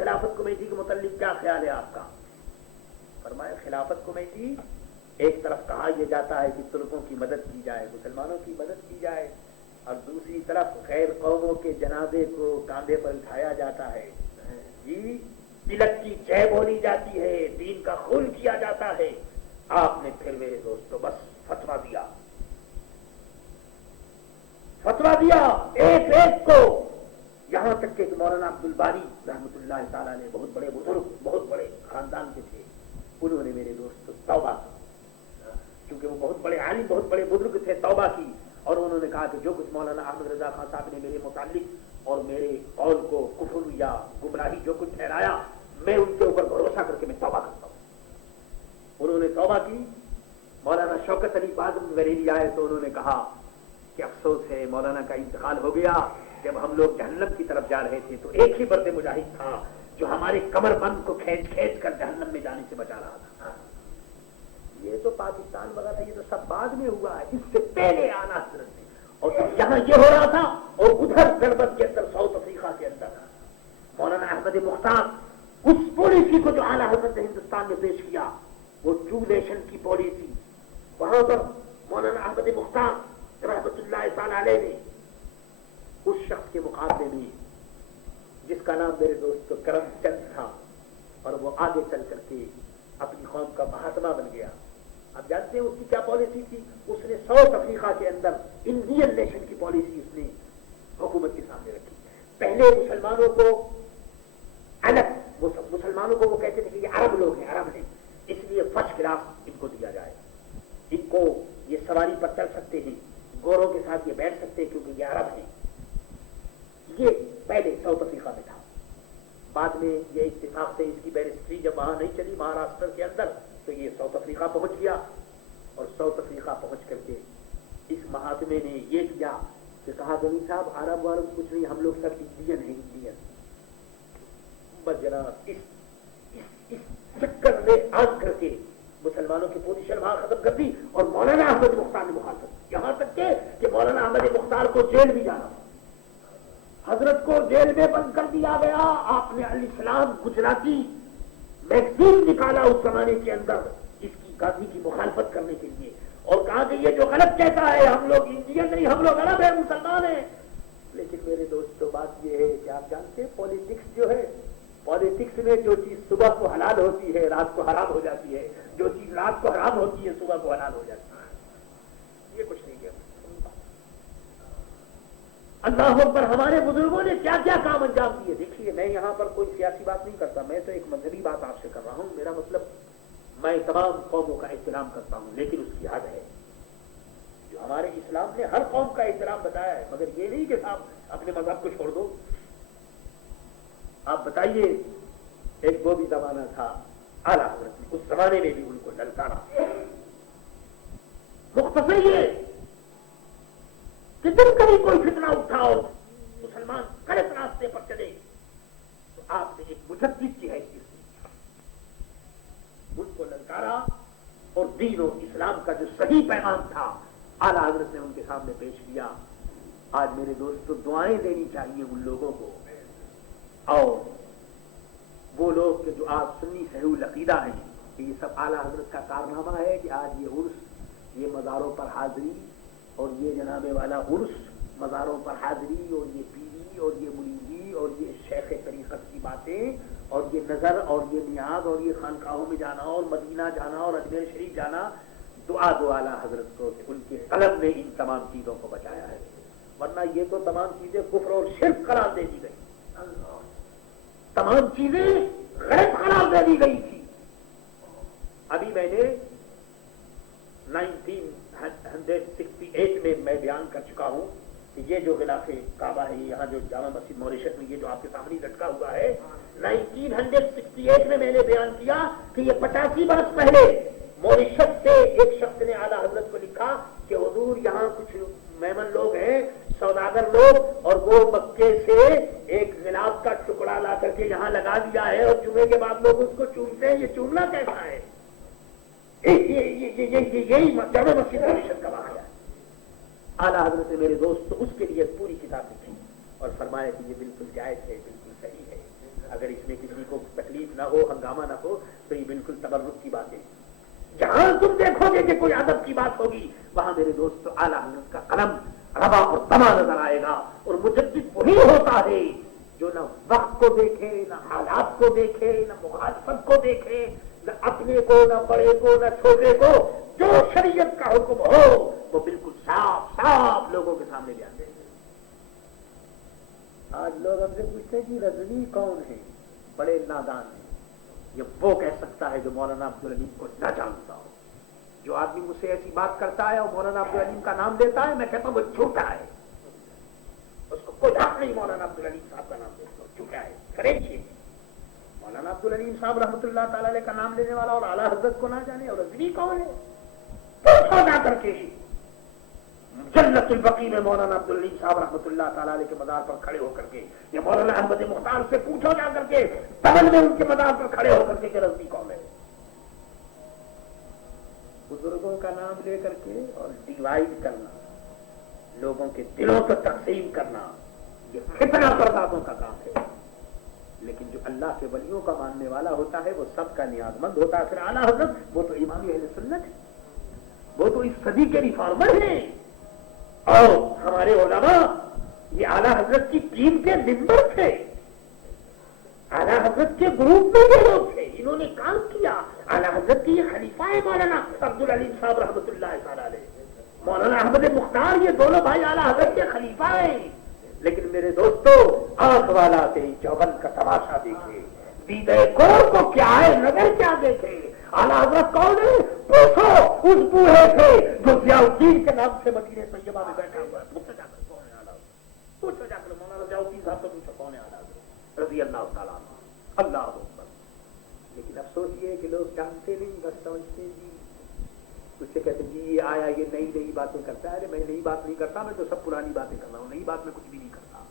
خلافت کمیٹی کے متعلق کیا خیال ہے آپ کا؟ فرمایا خلافت کمیٹی ایک طرف کہا یہ جاتا ہے کہ ترکوں کی مدد کی جائے، مسلمانوں کی مدد کی جائے، اور دوسری طرف غیر قوموں کے جنازے کو کاندھے پر اٹھایا جاتا ہے، جی تلک کی جے بولی جاتی ہے، دین کا خون کیا جاتا ہے۔ آپ نے پھر میرے دوستو بس فتویٰ دیا، فتویٰ دیا ایک ایک کو، یہاں تک کہ مولانا عبد الباری رحمۃ اللہ تعالیٰ نے، بہت بڑے بزرگ، بہت بڑے خاندان کے تھے، انہوں نے میرے دوست توبہ کی، کیونکہ وہ بہت بڑے عالم، بہت بڑے بزرگ تھے، توبہ کی، اور انہوں نے کہا کہ جو کچھ مولانا احمد رضا خان صاحب نے میرے متعلق اور میرے قول کو کفر یا گمراہی جو کچھ ٹھہرایا، میں ان کے اوپر بھروسہ کر کے میں توبہ کرتا ہوں۔ انہوں نے توبہ کی۔ مولانا شوکت علی بازم بریلی آئے تو انہوں نے کہا کہ افسوس ہے مولانا کا انتقال ہو گیا، جب ہم لوگ جہنم کی طرف جا رہے تھے تو ایک ہی مرد مجاہد تھا جو ہمارے کمر بند کو کھینچ کھینچ کر جہنم میں جانے سے بچا رہا تھا۔ یہ تو پاکستان وغیرہ یہ تو سب بعد میں ہوا ہے، اس سے پہلے اعلیٰ حضرت نے، اور یہاں یہ ہو رہا تھا، اور ادھر گربت کے اندر ساؤتھ افریقہ کے اندر مولانا احمد مختار اس پالیسی کو جو اعلیٰ حضرت نے ہندوستان میں پیش کیا، وہ ٹو نیشن کی پالیسی، وہاں پر مولانا احمد مختار رحمۃ اللہ تعالی علیہ نے اس شخص کے مقابلے میں جس کا نام میرے دوست کرم چند تھا، اور وہ آگے چل کر کے اپنی قوم کا مہاتما بن گیا۔ اب جانتے ہیں اس کی کیا پالیسی تھی؟ اس نے ساؤتھ افریقہ کے اندر انڈین نیشن کی پالیسی اس نے حکومت کے سامنے رکھی۔ پہلے مسلمانوں کو الگ، مسلمانوں کو وہ کہتے تھے کہ یہ عرب لوگ ہیں، عرب ہیں، اس لیے فرسٹ کلاس ان کو دیا جائے، ان کو یہ سواری پر چل سکتے ہیں، گوروں کے ساتھ یہ بیٹھ سکتے ہیں کیونکہ یہ عرب ہیں۔ یہ پہلے ساؤتھ افریقہ میں تھا۔ بعد میں یہ اتفاق سے اس کی بیرسٹری جب وہاں نہیں چلی مہاراشٹر کے اندر، تو یہ ساؤتھ افریقہ پہنچ گیا، اور ساؤتھ افریقہ پہنچ کر کے اس مہاتمے نے یہ کیا کہ کہا غنی صاحب عرب وارب کچھ نہیں، ہم لوگ سب انڈین ہیں، انڈین۔ بس جناب اس چکر میں آ کر کے مسلمانوں کی پوزیشن وہاں ختم کر دی، اور مولانا احمد مختار نے مخالفت، یہاں تک کہ مولانا احمد مختار کو جیل بھی جانا، حضرت کو جیل میں بند کر دیا گیا۔ آپ نے الاسلام گجراتی میگزین نکالا اس زمانے کے اندر اس کی گاندھی کی مخالفت کرنے کے لیے، اور کہا کہ یہ جو غلط کہتا ہے ہم لوگ انڈین نہیں، ہم لوگ عرب ہیں، مسلمان ہیں۔ لیکن میرے دوستو بات یہ ہے کہ آپ جانتے ہیں پالیٹکس جو ہے، پالیٹکس میں جو چیز صبح کو حلال ہوتی ہے رات کو حرام ہو جاتی ہے، جو چیز رات کو حرام ہوتی ہے صبح کو حلال ہو جاتی ہے۔ یہ کچھ نہیں ہے اللہ پر ہمارے بزرگوں نے کیا کیا کام انجام دیے۔ دیکھیے میں یہاں پر کوئی سیاسی بات نہیں کرتا، میں تو ایک مذہبی بات آپ سے کر رہا ہوں۔ میرا مطلب میں تمام قوموں کا احترام کرتا ہوں، لیکن اس کی حد ہے۔ جو ہمارے اسلام نے ہر قوم کا احترام بتایا ہے، مگر یہ نہیں کہ صاحب اپنے مذہب کو چھوڑ دو۔ آپ بتائیے ایک وہ بھی زمانہ تھا اعلیٰ حضرت نے اس زمانے میں بھی ان کو للکارا، مختصر یہ کہ جب کبھی کوئی فتنہ اٹھا اور مسلمان غلط راستے پر چلے تو آپ نے ایک مجدد کی حیثیت سے ان کو للکارا، اور دین و اسلام کا جو صحیح پیغام تھا اعلیٰ حضرت نے ان کے سامنے پیش کیا۔ آج میرے دوستو دعائیں دینی چاہیے ان لوگوں کو، اور وہ لوگ کہ جو آج سنی صحیح العقیدہ ہیں کہ یہ سب اعلیٰ حضرت کا کارنامہ ہے کہ آج یہ عرس، یہ مزاروں پر حاضری، اور یہ جناب والا عرس، مزاروں پر حاضری، اور یہ پیری، اور یہ مریدی، اور یہ شیخ طریقت کی باتیں، اور یہ نظر، اور یہ نیاز، اور یہ خانقاہوں میں جانا، اور مدینہ جانا، اور اجمیر شریف جانا، دعا دو اعلیٰ حضرت کو کہ ان کے قلم نے ان تمام چیزوں کو بچایا ہے، ورنہ یہ تو تمام چیزیں کفر اور شرک قرار دے دی گئی، تمام چیزیں غلط قرار دے دی گئی تھی۔ ابھی میں نے 1968 میں بیان کر چکا ہوں کہ یہ جو غلاف کعبہ ہے، یہاں جو جامع مسجد موریشس میں یہ جو آپ کے سامنے لٹکا ہوا ہے، 1968 میں میں نے بیان کیا کہ یہ 85 برس پہلے موریشس سے ایک شخص نے اعلیٰ حضرت کو لکھا کہ حضور یہاں کچھ میمن لوگ ہیں، سوداگر لوگ، اور وہ مکے سے ایک غلاف کا ٹکڑا لا کر کے یہاں لگا دیا ہے، اور جمعے کے بعد لوگ اس کو چومتے ہیں۔ یہ چومنا کیسا ہے؟ یہی جامع مسجد موریشس کا واقعہ ہے۔ اعلیٰ حضرت نے میرے دوست اس کے لیے پوری کتاب لکھی اور فرمایا کہ یہ بالکل جائز ہے، بالکل صحیح ہے، اگر اس میں کسی کو تکلیف نہ ہو، ہنگامہ نہ ہو، تو یہ بالکل تبرک کی بات ہے. جہاں تم دیکھو گے کہ کوئی ادب کی بات ہوگی، وہاں میرے دوست اعلیٰ حضرت کا قلم ربا اور تما نظر آئے گا. اور مجدد وہی ہوتا ہے جو نہ وقت کو دیکھے، نہ حالات کو دیکھے، نہ مخالفت کو دیکھے، نہ اپنے کو، نہ بڑے کو، نہ چھوٹے کو. جو شریعت کا حکم ہو وہ بالکل صاف صاف لوگوں کے سامنے لے آتے ہیں. آج لوگ ہم سے پوچھتے ہیں کہ رضوی کون ہے؟ بڑے نادان ہیں. یہ وہ کہہ سکتا ہے جو مولانا عبدالعلیم کو نہ جانتا ہو. جو آدمی مجھ سے ایسی بات کرتا ہے اور مولانا عبدالعلیم کا نام لیتا ہے، میں کہتا ہوں وہ جھوٹا ہے. اس کو کوئی حق نہیں مولانا عبدالعلیم صاحب کا نام لیتا، جھوٹا ہے، فریب ہے. مولانا عبدالعلیم صاحب رحمۃ اللہ تعالی علیہ کا نام لینے والا اور اعلیٰ حضرت کو نہ جانے. اور رضوی کون ہے؟ پوچھو جا کر کے جنت البقیع میں مولانا عبدالعلیم صاحب رحمۃ اللہ تعالی علیہ کے مزار پر کھڑے ہو کر کے، یا مولانا احمد مختار سے پوچھو جا کر کے بغل میں ان کے مزار پر کھڑے ہو کر کے کہ رضوی کون ہے. بزرگوں کا نام لے کر کے اور ڈیوائڈ کرنا، لوگوں کے دلوں کو تقسیم کرنا، یہ فتنہ پردازوں کا کام ہے. لیکن جو اللہ کے ولیوں کا ماننے والا ہوتا ہے وہ سب کا نیاز مند ہوتا ہے. پھر اعلیٰ حضرت وہ تو امام اہل سنت ہے، وہ تو اس صدی کے ریفارمر ہیں. اور ہمارے علماء یہ اعلیٰ حضرت کی ٹیم کے ممبر تھے، اعلیٰ حضرت کے گروپ میں وہ لوگ تھے، انہوں نے کام کیا. اعلیٰ حضرت کی یہ خلیفہ ہے مولانا عبدالعلیم صاحب رحمۃ اللہ تعالی علیہ، مولانا احمد مختار، یہ دونوں بھائی اعلیٰ حضرت کے خلیفہ ہیں. لیکن میرے دوستو، آنکھ والا سے چوبند کا تماشا دیکھے، دیدے کور کو کیا ہے، نظر کیا دیکھے. اعلیٰ حضرت کون ہے؟ پوچھو اس بوڑھے سے جو ضیاء الدین کے نام سے مدینہ طیبہ میں بیٹھا ہوا ہے. پوچھو جا کر کون ہے اعلیٰ حضرت، پوچھو جا کر مولانا ضیاء الدین صاحب سے پوچھو کون ہے اعلیٰ حضرت رضی اللہ تعالیٰ عنہ. اللہ اکبر. لیکن افسوس یہ ہے کہ لوگ جانتے نہیں، بس سمجھتے جی، اس سے کہتے ہیں جی یہ آیا، یہ نئی نئی باتیں کرتا ہے. ارے میں نئی بات نہیں کرتا، میں تو سب پرانی باتیں کر رہا ہوں، نئی بات میں کچھ بھی نہیں کرتا.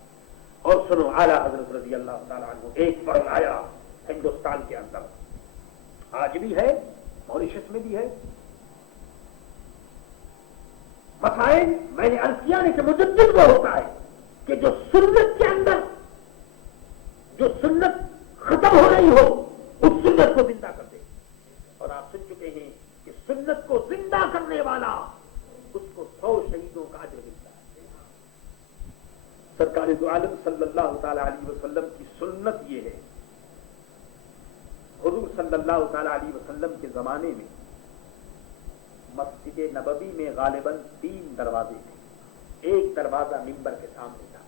اور سنو، اعلیٰ حضرت رضی اللہ تعالیٰ عنہ ایک وقت آیا ہندوستان کے اندر، آج بھی ہے، موریشس میں بھی ہے. مسائل میں نے عرض کیا نہیں کہ مجدد وہ ہوتا ہے کہ جو سنت کے اندر جو سنت ختم ہو رہی ہو اس سنت کو زندہ کر دے. اور آپ سن چکے ہیں کہ سنت کو زندہ کرنے والا اس کو 100 شہیدوں کا اجر ملتا ہے. سرکار دو عالم صلی اللہ تعالی علیہ وسلم کی سنت یہ ہے. حضور صلی اللہ تعالی علیہ وسلم کے زمانے میں مسجد نبوی میں غالباً 3 دروازے تھے. ایک دروازہ منبر کے سامنے تھا.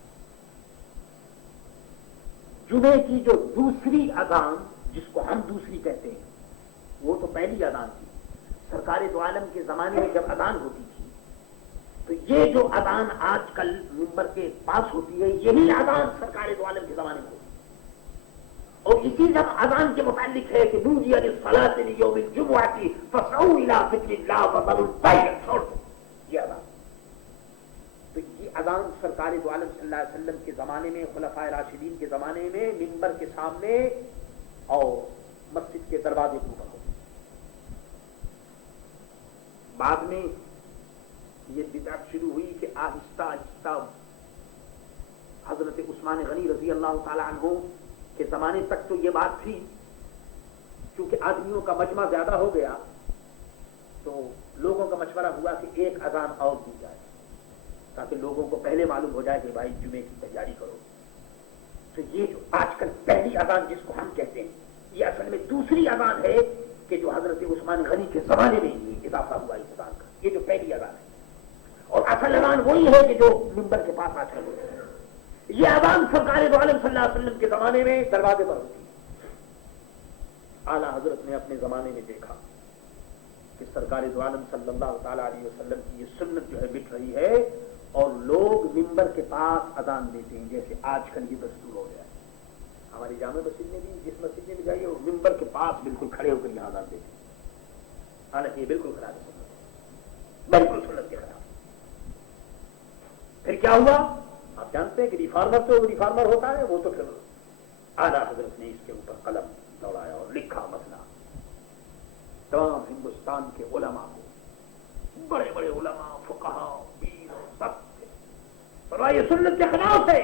جمعے کی جو دوسری اذان، جس کو ہم دوسری کہتے ہیں، وہ تو پہلی اذان تھی. سرکار دو عالم کے زمانے میں جب اذان ہوتی تھی تو یہ جو اذان آج کل منبر کے پاس ہوتی ہے، یہی اذان سرکار دو عالم کے زمانے میں ہوتی. اور اسی جب اذان کے متعلق ہے کہ نودی للصلاۃ لیوم الجمعۃ فاسعوا الی ذکر اللہ وذروا البیع، چھوڑ دو یہ اذان. تو یہ اذان سرکار دو عالم صلی اللہ علیہ وسلم کے زمانے میں، خلفائے راشدین کے زمانے میں منبر کے سامنے اور مسجد کے دروازے کے اوپر ہوتی. بعد میں یہ بدعت شروع ہوئی کہ آہستہ آہستہ حضرت عثمان غنی رضی اللہ تعالی عنہ کے زمانے تک تو یہ بات تھی. چونکہ آدمیوں کا مجمع زیادہ ہو گیا تو لوگوں کا مشورہ ہوا کہ ایک اذان اور دی جائے تاکہ لوگوں کو پہلے معلوم ہو جائے کہ بھائی جمعے کی تیاری کرو. تو یہ جو آج کل پہلی اذان جس کو ہم کہتے ہیں، یہ اصل میں دوسری اذان ہے کہ جو حضرت عثمان غنی کے زمانے میں یہ اضافہ ہوا اس اذان کا. یہ جو پہلی اذان ہے، اور اصل اذان وہی ہے کہ جو منبر کے پاس آج کل ہوتی ہے. یہ اذان سرکار دو عالم صلی اللہ علیہ وسلم کے زمانے میں دروازے پر ہوتی ہے. اعلیٰ حضرت نے اپنے زمانے میں دیکھا کہ سرکار دو عالم صلی اللہ تعالی علیہ وسلم کی یہ سنت جو ہے مٹ رہی ہے اور لوگ منبر کے پاس اذان دیتے ہیں جیسے آج کل یہ دستور ہو گیا ہے. ہماری جامع مسجد میں بھی، جس مسجد میں بھی جائیے، وہ منبر کے پاس بالکل کھڑے ہو کر یہاں اذان دیتے ہیں. حالانکہ یہ بالکل خلاف سنت ہے، بالکل سنت کے خلاف. پھر کیا ہوا آپ جانتے ہیں کہ ریفارمر تو ریفارمر ہوتا ہے، وہ تو پھر اعلیٰ حضرت نے اس کے اوپر قلم دوڑایا اور لکھا مسئلہ. تمام ہندوستان کے علماء کو، بڑے بڑے علماء، فقہاء، پیر، سب سے فرمایا یہ سنت کے خلاف ہے.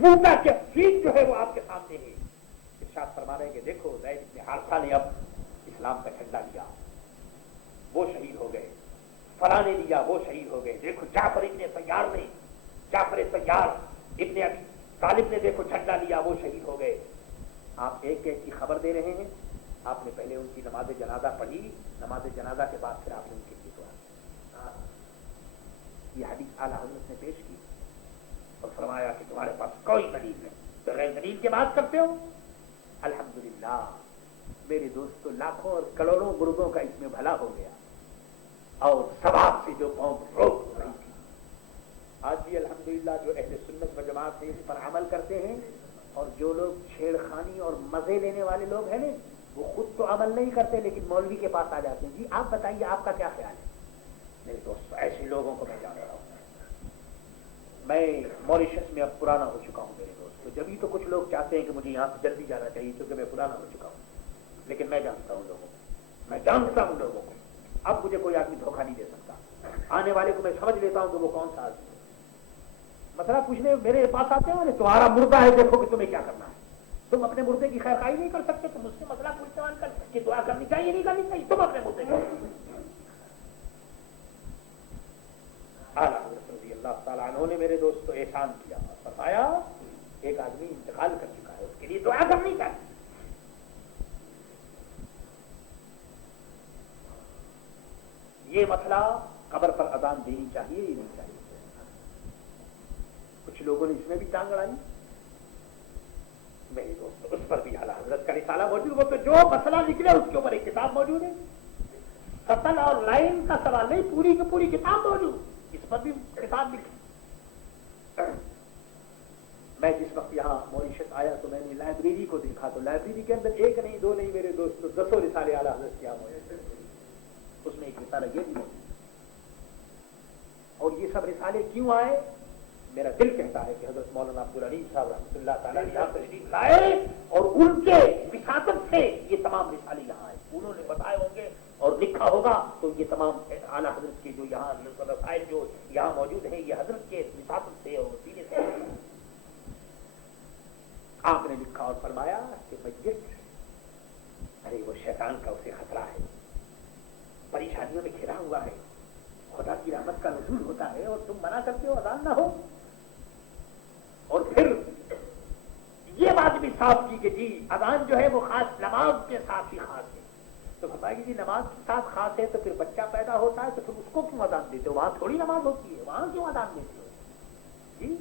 موسیٰ کے سین جو ہے وہ آپ کے سامنے ہے. ارشاد فرما رہے ہیں کہ دیکھو زید بن حارثہ نے اب اسلام کا جھنڈا لیا, وہ شہید ہو گئے, فلاں نے لیا وہ شہید ہو گئے. دیکھو جعفر ابن طیار ابن ابی طالب نے دیکھو جھنڈا لیا وہ شہید ہو گئے. آپ ایک ایک کی خبر دے رہے ہیں. آپ نے پہلے ان کی نماز جنازہ پڑھی, نماز جنازہ کے بعد پھر آپ نے ان کے لیے دعا. یہ حدیث اعلیٰ حضرت نے پیش کی اور فرمایا کہ تمہارے پاس کوئی دلیل نہیں, بغیر دلیل کے بات کرتے ہو. الحمدللہ میرے دوستو, لاکھوں اور کروڑوں مردوں کا اس میں بھلا ہو گیا اور ثواب سے جو قوم روک رہی تھی, آج بھی الحمدللہ جو اہل سنت و جماعت ہیں اس پر عمل کرتے ہیں. اور جو لوگ چھیڑ خانی اور مزے لینے والے لوگ ہیں نا, وہ خود تو عمل نہیں کرتے لیکن مولوی کے پاس آ جاتے ہیں. جی آپ بتائیے آپ کا کیا خیال ہے؟ میرے دوست ایسے لوگوں کو میں جان رہا ہوں. میں موریشس میں اب پرانا ہو چکا ہوں میرے دوست, تو جبھی تو کچھ لوگ چاہتے ہیں کہ مجھے یہاں سے جلدی جانا چاہیے کیونکہ میں پرانا ہو چکا ہوں. لیکن میں جانتا ہوں لوگوں کو, میں جانتا ہوں لوگوں کو. اب مجھے کوئی آدمی دھوکہ نہیں دے سکتا. آنے والے کو میں سمجھ لیتا ہوں کہ وہ کون سا آدمی ہے. مسئلہ پوچھنے میرے پاس آتے ہیں, تمہارا مردہ ہے دیکھو کہ تمہیں کیا کرنا ہے. تم اپنے مردے کی خیر خواہی نہیں کر سکتے, تم مجھ سے مسئلہ پوچھنے والے کر کہ دعا کرنی چاہیے نہیں کرنی چاہیے, تم اپنے مردے کو. اعلیٰ حضرت رضی اللہ تعالیٰ عنہ نے میرے دوست کو احسان کیا, فرمایا ایک آدمی انتقال کر چکا ہے, اس کے لیے دعا کرنی چاہیے. یہ مسئلہ قبر پر اذان دینی چاہیے یا نہیں چاہیے. کچھ لوگوں نے اس میں بھی ٹانگ اڑائی. میرے دوست اس پر بھی اعلیٰ حضرت کا رسالہ موجود, وہ تو جو مسئلہ نکلے اس کے اوپر ایک کتاب موجود ہے. قتل اور لائن کا سوال نہیں, پوری کی پوری کتاب موجود, اس پر بھی کتاب لکھی. میں جس وقت یہاں موریشس آیا تو میں نے لائبریری کو دیکھا, تو لائبریری کے اندر ایک نہیں دو نہیں میرے دوست, دسوں رسالے اعلیٰ حضرت کیا موجود. اس میں ایک رسالہ یہ بھی موجود. اور یہ سب رسالے کیوں آئے؟ میرا دل کہتا ہے کہ حضرت مولانا عبدالعلیم صاحب رحمۃ اللہ تعالیٰ یہاں تشریف لائے اور ان کے وساطت سے یہ تمام رسالے یہاں آئے. انہوں نے بتائے ہوں گے اور لکھا ہوگا, تو یہ تمام اعلیٰ حضرت کے جو یہاں رسائل جو یہاں موجود ہیں یہ حضرت کے وساطت سے اور وسیلے سے. آپ نے لکھا اور فرمایا کہ میت, ارے وہ شیطان کا اسے خطرہ ہے, پریشانیوں میں گھرا ہوا ہے, خدا کی رحمت کا نزول ہوتا ہے اور تم منع کرتے ہو اذان نہ ہو. اور پھر یہ بات بھی صاف کی کہ جی اذان جو ہے وہ خاص نماز کے ساتھ ہی خاص ہے. تو فرمایا جی نماز کے ساتھ خاص ہے تو پھر بچہ پیدا ہوتا ہے تو پھر اس کو کیوں اذان دیتے ہو؟ وہاں تھوڑی نماز ہوتی ہے, وہاں کیوں اذان دیتے ہو؟ جی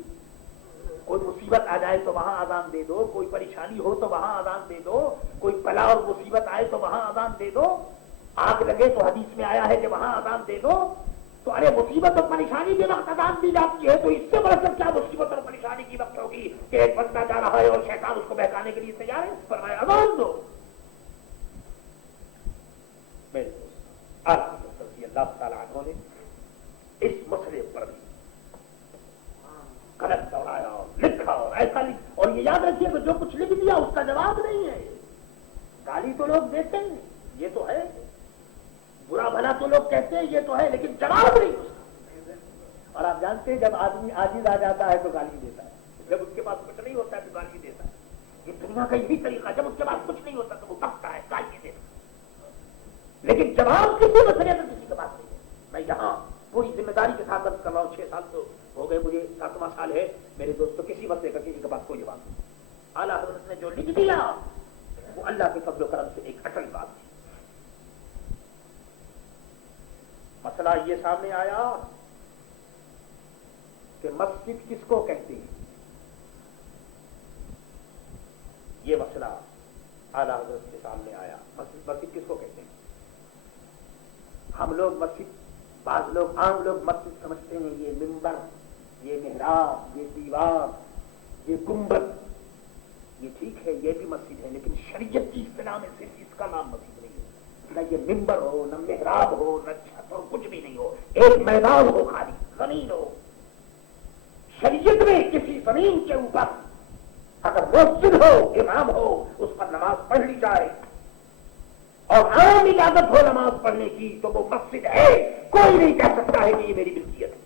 کوئی مصیبت آ جائے تو وہاں اذان دے دو, کوئی پریشانی ہو تو وہاں اذان دے دو, کوئی بلا اور مصیبت آئے تو وہاں اذان دے دو, آگ لگے تو حدیث میں آیا ہے کہ وہاں اذان دے دو. تو ارے مصیبت اور پریشانی کے وقت اذان دی جاتی ہے, تو اس سے بڑھ کر کیا مصیبت اور پریشانی کی وقت ہوگی کہ ایک بندہ جا رہا ہے اور شیطان اس کو بہکانے کے لیے تیار ہے, فرمایا اذان دو. میرے دوست اعلیٰ حضرت رضی اللہ تعالیٰ عنہ نے اس مسئلے پر بھی قلم دوڑایا اور لکھا اور ایسا لکھا. اور یہ یاد رکھیے کہ جو کچھ لکھ دیا اس کا جواب نہیں ہے. گالی تو لوگ دیتے ہیں, یہ تو ہے, برا بھلا تو لوگ کہتے ہیں یہ تو ہے, لیکن جواب نہیں اس کا. اور آپ جانتے ہیں جب آدمی عاجز آ جاتا ہے تو گالی دیتا ہے, جب اس کے پاس کچھ نہیں ہوتا ہے تو گالی دیتا ہے. یہ دنیا کا یہی طریقہ, جب اس کے پاس کچھ نہیں ہوتا تو وہ بکتا ہے, گالی دیتا ہے, لیکن جواب کسی مسئلے میں کسی کے پاس نہیں ہے. میں یہاں پوری ذمہ داری کے ساتھ عرض کر رہا ہوں, 6 سال تو ہو گئے مجھے, 7واں سال ہے میرے دوستوں, کسی مسئلے کا کسی کے پاس کوئی جواب نہیں. اعلیٰ حضرت نے جو لکھ دیا وہ اللہ کے فضل و کرم سے ایک اٹل بات تھی. مسئلہ یہ سامنے آیا کہ مسجد کس کو کہتے ہیں, یہ مسئلہ اعلیٰ حضرت کے سامنے آیا. مسجد کس کو کہتے ہیں؟ ہم لوگ مسجد, بعض لوگ عام لوگ مسجد سمجھتے ہیں یہ منبر, یہ محراب, یہ دیوار, یہ گنبد. یہ ٹھیک ہے, یہ بھی مسجد ہے, لیکن شریعت کی اصطلاح میں صرف اس کا نام مسجد نہیں ہے. نہ یہ منبر ہو, نہ محراب ہو, نہ چھت ہو, کچھ بھی نہیں ہو, ایک میدان ہو, خالی زمین ہو. شریعت میں کسی زمین کے اوپر اگر مسجد ہو, امام ہو, اس پر نماز پڑھ لی جائے اور عام اجازت ہو نماز پڑھنے کی, تو وہ مسجد ہے. کوئی نہیں کہہ سکتا ہے کہ یہ میری ملکیت ہے.